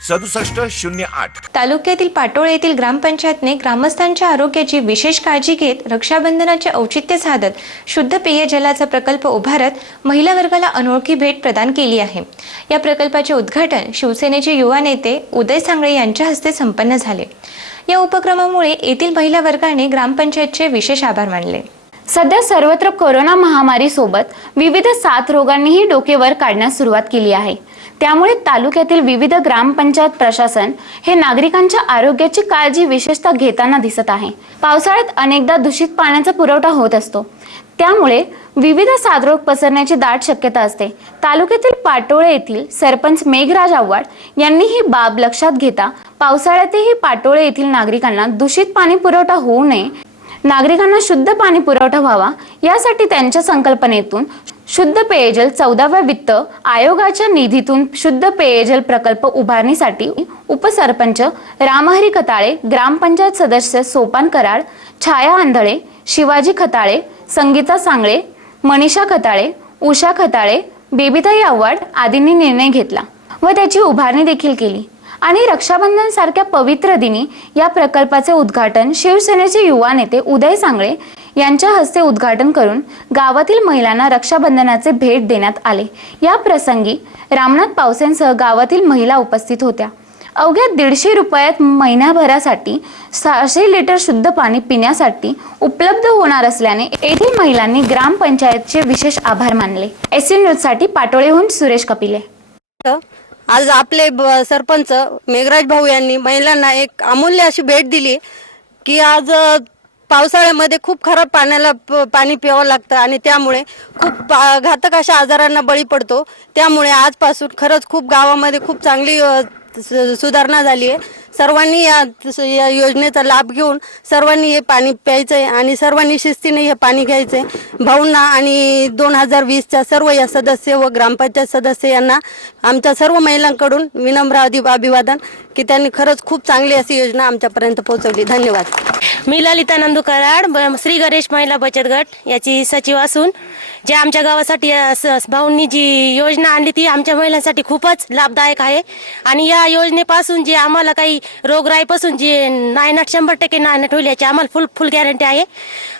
सदुसष्ट शून्य आठ. तालुक्यातील पाटोळे येथील ग्रामपंचायतने ग्रामस्थांच्या आरोग्याची विशेष काळजी घेत रक्षाबंधनाचे औचित्य साधत शुद्ध पेयजलाचा प्रकल्प उभारत महिला वर्गाला अनोळखी भेट प्रदान केली आहे. या प्रकल्पाचे उद्घाटन शिवसेनेचे युवा नेते उदय सांगळे यांच्या हस्ते संपन्न झाले. या उपक्रमामुळे येथील महिला वर्गाने ग्रामपंचायतचे विशेष आभार मानले. सध्या सर्वत्र कोरोना महामारी सोबत विविध साथ रोगांनीही डोकेवर काढण्यास सुरुवात केली आहे. त्यामुळे तालुक्यातील विविध ग्रामपंचायत प्रशासन हे नागरिकांच्या आरोग्याची काळजी विशेषतः घेताना दिसत आहे. पावसाळ्यात अनेकदा दूषित पाण्याचा पुरवठा होत असतो. त्यामुळे विविध साथरोग पसरण्याची दाट शक्यता असते. तालुक्यातील पाटोळे येथील सरपंच मेघराज आव्हाड यांनी ही बाब लक्षात घेता पावसाळ्यातही पाटोळे येथील नागरिकांना दूषित पाणी पुरवठा होऊ नये. नागरिकांना शुद्ध पाणी पुरवठा व्हावा यासाठी त्यांच्या संकल्पनेतून शुद्ध पेयजल चौदाव्या वित्त आयोगाच्या निधीतून शुद्ध पेयजल प्रकल्प उभारणीसाठी उपसरपंच रामहरी खताळे ग्रामपंचायत सदस्य सोपान कराड छाया आंधळे शिवाजी खताळे संगीता सांगळे मनीषा खताळे उषा खताळे बेबीताई आव्हाड आदींनी निर्णय घेतला व त्याची उभारणी देखील केली. आणि रक्षाबंधन सारख्या पवित्र दिनी या प्रकल्पाचे उद्घाटन शिवसेनेचे युवा नेते उदय सांगळे यांच्या हस्ते उद्घाटन करून गावातील महिलांना रक्षाबंधनाचे भेट देण्यात आले. या प्रसंगी रामनाथ पावसेंसह गावातील महिला उपस्थित होत्या. अवघ्या दीडशे रुपयात महिन्याभरासाठी सहाशे लिटर शुद्ध पाणी पिण्यासाठी उपलब्ध होणार असल्याने येथील महिलांनी ग्रामपंचायतचे विशेष आभार मानले. एस न्यूजसाठी पाटोळेहून सुरेश कपिले. आज आपले ब- सरपंच मेघराज भाऊ यांनी महिलांना एक अमूल्य अशी भेट दिली की आज पावसाळ्यामध्ये खूप खराब पाण्याला प- पाणी प्यावं लागतं आणि त्यामुळे खूप घातक अशा आजारांना बळी पडतो. त्यामुळे आजपासून खरंच खूप गावामध्ये खूप चांगली सु- सुधारणा झाली आहे. सर्वांनी या या योजनेचा लाभ घेऊन सर्वांनी हे पाणी प्यायचं आहे आणि सर्वांनी शिस्तीने हे पाणी घ्यायचं आहे भाऊंना आणि दोन हजार वीसच्या सर्व या सदस्य व ग्रामपंचायत सदस्य यांना आमच्या सर्व महिलांकडून विनम्र अभिवादन की त्यांनी खरंच खूप चांगली अशी योजना आमच्यापर्यंत पोहोचवली. धन्यवाद. मी ललिता नंदू कराड ब- श्री गणेश महिला बचत गट याची सचिव असून जे आमच्या गावासाठी भाऊंनी जी योजना आणली ती आमच्या महिलांसाठी खूपच लाभदायक आहे. आणि या योजनेपासून जे आम्हाला काही रोगराईपासून जे नायनाट शंभर टक्के नायनाट होईल याची आम्हाला फुल फुल गॅरंटी आहे.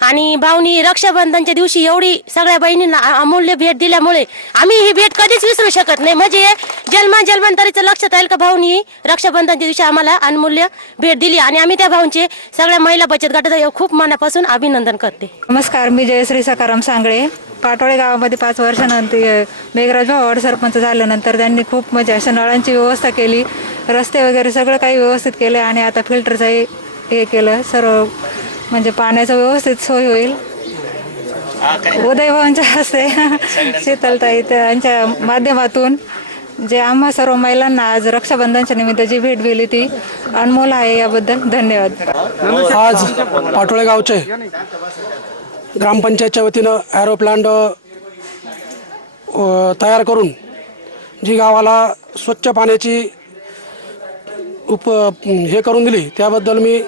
आणि भाऊनी रक्षाबंधनच्या दिवशी एवढी सगळ्या बहिणींना अमूल्य भेट दिल्यामुळे आम्ही ही भेट कधीच विसरू शकत नाही. म्हणजे जन्मा जन्मांतरीचं लक्षात राहील का भाऊनी? रक्षाबंधनच्या दिवशी आम्हाला अनमूल्य भेट दिली आणि आम्ही त्या भाऊंचे सगळ्या महिला बचत गटाचं खूप मनापासून अभिनंदन करते. नमस्कार मी जयश्री सकाराम सांगळे. पाटोळे गावामध्ये पाच वर्षानंतर मेघराज भावाड सरपंच झाल्यानंतर त्यांनी खूप म्हणजे अशा नळांची व्यवस्था केली. रस्ते वगैरे सगळं काही व्यवस्थित केलं आणि आता फिल्टरचं हे केलं. सर्व म्हणजे पाण्याचं व्यवस्थित सोय होईल. उदय भावांच्या हस्ते शीतलताई त्यांच्या माध्यमातून जे आम्हा सर्व महिलांना आज रक्षाबंधनच्या निमित्त जी भेट दिली ती अनमोल आहे याबद्दल धन्यवाद. आज पाटोळे गावचे ग्रामपंचायतच्या वतीनं ॲरो प्लांट तयार करून जी गावाला स्वच्छ पाण्याची उप हे करून दिली त्याबद्दल मी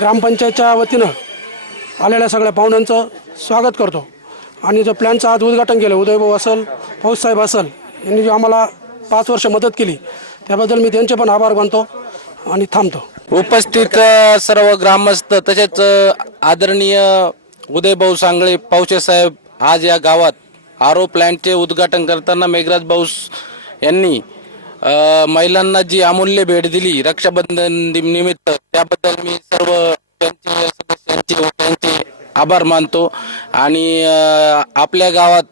ग्रामपंचायतच्या वतीनं आलेल्या सगळ्या पाहुण्यांचं स्वागत करतो. आणि जो प्लॅनचं आज उद्घाटन केलं उदयभाऊ असल फौजसाहेब असल यांनी जी आम्हाला पाच वर्ष मदत केली त्याबद्दल मी त्यांचे पण आभार मानतो आणि थांबतो. उपस्थित सर्व ग्रामस्थ तसेच आदरणीय उदयभाऊ सांगळे पावशे साहेब आज या गावात आरो प्लॅन्टचे उद्घाटन करताना मेघराज भाऊ यांनी महिलांना जी अमूल्य भेट दिली रक्षाबंधन निमित्त त्याबद्दल मी सर्व त्यांचे सदस्यांचे त्यांचे आभार मानतो. आणि आपल्या गावात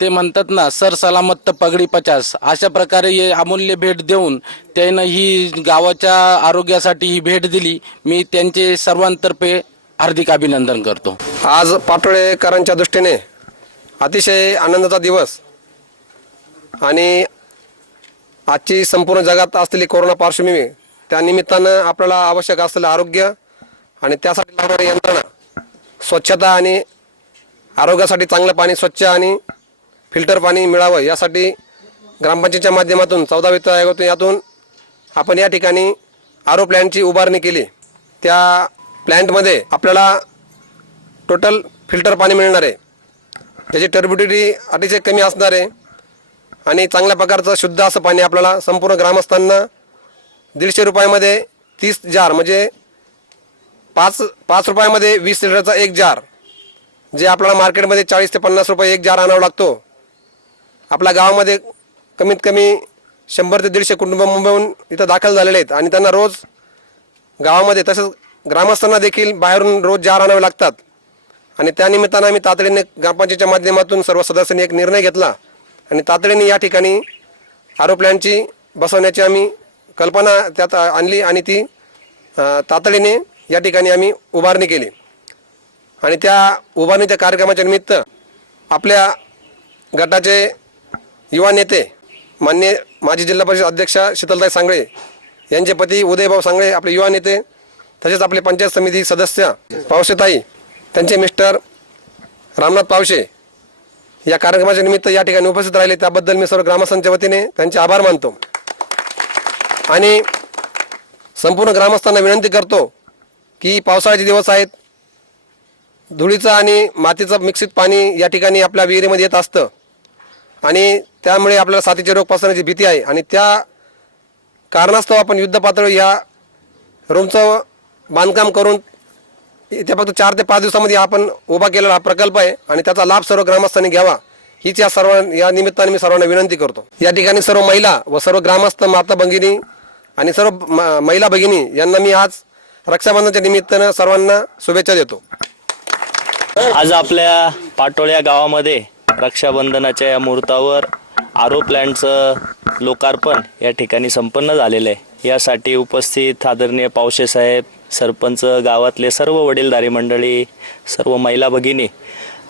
ते म्हणतात ना सर सलामत तर पगडी पचास. अशा प्रकारे अमूल्य भेट देऊन त्यानं ही गावाच्या आरोग्यासाठी ही भेट दिली. मी त्यांचे सर्वांतर्फे हार्दिक अभिनंदन करतो. आज पाटोळेकरांच्या दृष्टीने अतिशय आनंदाचा दिवस आणि आजची संपूर्ण जगात असलेली कोरोना पार्श्वभूमी त्या निमित्तानं आपल्याला आवश्यक असलेलं आरोग्य आणि त्यासाठी लागणारी यंत्रणा स्वच्छता आणि आरोग्यासाठी चांगलं पाणी स्वच्छ आणि फिल्टर पाणी मिळावं यासाठी ग्रामपंचायतच्या माध्यमातून चौदा वित्त आयोगातून यातून आपण या ठिकाणी आरो प्लॅनची उभारणी केली. त्या प्लॅन्टमध्ये आपल्याला टोटल फिल्टर पाणी मिळणार आहे. त्याची टर्बिडिटी अतिशय कमी असणार आहे. आणि चांगल्या प्रकारचं शुद्ध असं पाणी आपल्याला संपूर्ण ग्रामस्थांना दीडशे रुपयामध्ये तीस जार म्हणजे पाच पाच रुपयामध्ये वीस लिटरचा एक जार जे आपल्याला मार्केटमध्ये चाळीस ते पन्नास रुपये एक जार आणावा लागतो. आपल्या गावामध्ये कमीत कमी शंभर ते दीडशे कुटुंब मुंबईहून इथं दाखल झालेले आहेत. आणि त्यांना रोज गावामध्ये तसंच ग्रामस्थांना देखील बाहेरून रोज जार आणावे लागतात. आणि त्यानिमित्तानं आम्ही तातडीने ग्रामपंचायतच्या माध्यमातून सर्व सदस्यांनी एक निर्णय घेतला. आणि तातडीने या ठिकाणी आरोप्लॅनची बसवण्याची आम्ही कल्पना त्यात आणली आणि ती तातडीने या ठिकाणी आम्ही उभारणी केली. आणि त्या उभारणीच्या कार्यक्रमाच्या निमित्त आपल्या गटाचे युवा नेते मान्य माजी जिल्हा परिषद अध्यक्षा शीतलताई सांगळे यांचे पती उदयभाऊ सांगळे आपले युवा नेते तसेच आपले पंचायत समिती सदस्य पावशेताई त्यांचे मिस्टर रामनाथ पावशे या कार्यक्रमाच्या निमित्त या ठिकाणी उपस्थित राहिले. त्याबद्दल मी सर्व ग्रामस्थांच्या वतीने त्यांचे आभार मानतो. आणि संपूर्ण ग्रामस्थांना विनंती करतो की पावसाळ्याचे दिवस आहेत. धुळीचं आणि मातीचं मिक्सित पाणी या ठिकाणी आपल्या विहिरीमध्ये येत असतं. आणि त्यामुळे आपल्याला साथीचे रोग पसरण्याची भीती आहे. आणि त्या कारणास्तव आपण युद्ध पातळी या रूमचं बांधकाम करून त्या फक्त चार ते पाच दिवसामध्ये आपण उभा केलेला हा प्रकल्प आहे आणि त्याचा लाभ सर्व ग्रामस्थांनी घ्यावा. हीच या सर्व या निमित्ताने मी सर्वांना विनंती करतो. या ठिकाणी सर्व महिला व सर्व ग्रामस्थ माता भगिनी आणि सर्व महिला भगिनी यांना मी आज रक्षाबंधनच्या निमित्तानं सर्वांना शुभेच्छा देतो. आज आपल्या पाटोळ्या गावामध्ये रक्षाबंधनाच्या या मुहूर्तावर आरो प्लॅन्टचं लोकार्पण या ठिकाणी संपन्न झालेलं आहे. यासाठी उपस्थित आदरणीय पावशे साहेब सरपंच गावातले सर्व वडीलधारी मंडळी सर्व महिला भगिनी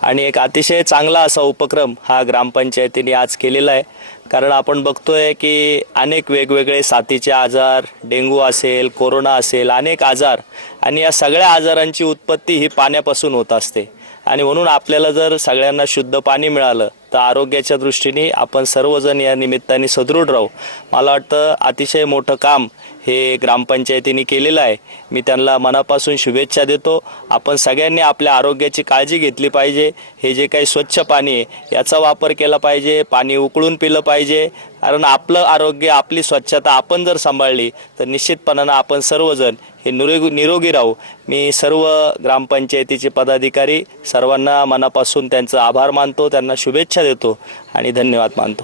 आणि एक अतिशय चांगला असा उपक्रम हा ग्रामपंचायतीने आज केलेला आहे. कारण आपण बघतोय की अनेक वेगवेगळे साथीचे आजार डेंग्यू असेल कोरोना असेल अनेक आजार आणि या सगळ्या आजारांची उत्पत्ती ही पाण्यापासून होत असते. आणि म्हणून आपल्याला जर सगळ्यांना शुद्ध पाणी मिळालं तर आरोग्याच्या दृष्टीने आपण सर्वजण या निमित्ताने सदृढ राहू. मला वाटतं अतिशय मोठं काम हे ग्रामपंचायतीने केलेलं आहे. मी त्यांना मनापासून शुभेच्छा देतो. आपण सगळ्यांनी आपल्या आरोग्याची काळजी घेतली पाहिजे. हे जे काही स्वच्छ पाणी आहे याचा वापर केला पाहिजे. पाणी उकळून पिलं पाहिजे. कारण आपलं आरोग्य आपली स्वच्छता आपण जर सांभाळली तर निश्चितपणानं आपण सर्वजण हे निरोगी निरोगी राहू. मी सर्व ग्रामपंचायतीचे पदाधिकारी सर्वांना मनापासून त्यांचा आभार मानतो त्यांना शुभेच्छा देतो आणि धन्यवाद मानतो.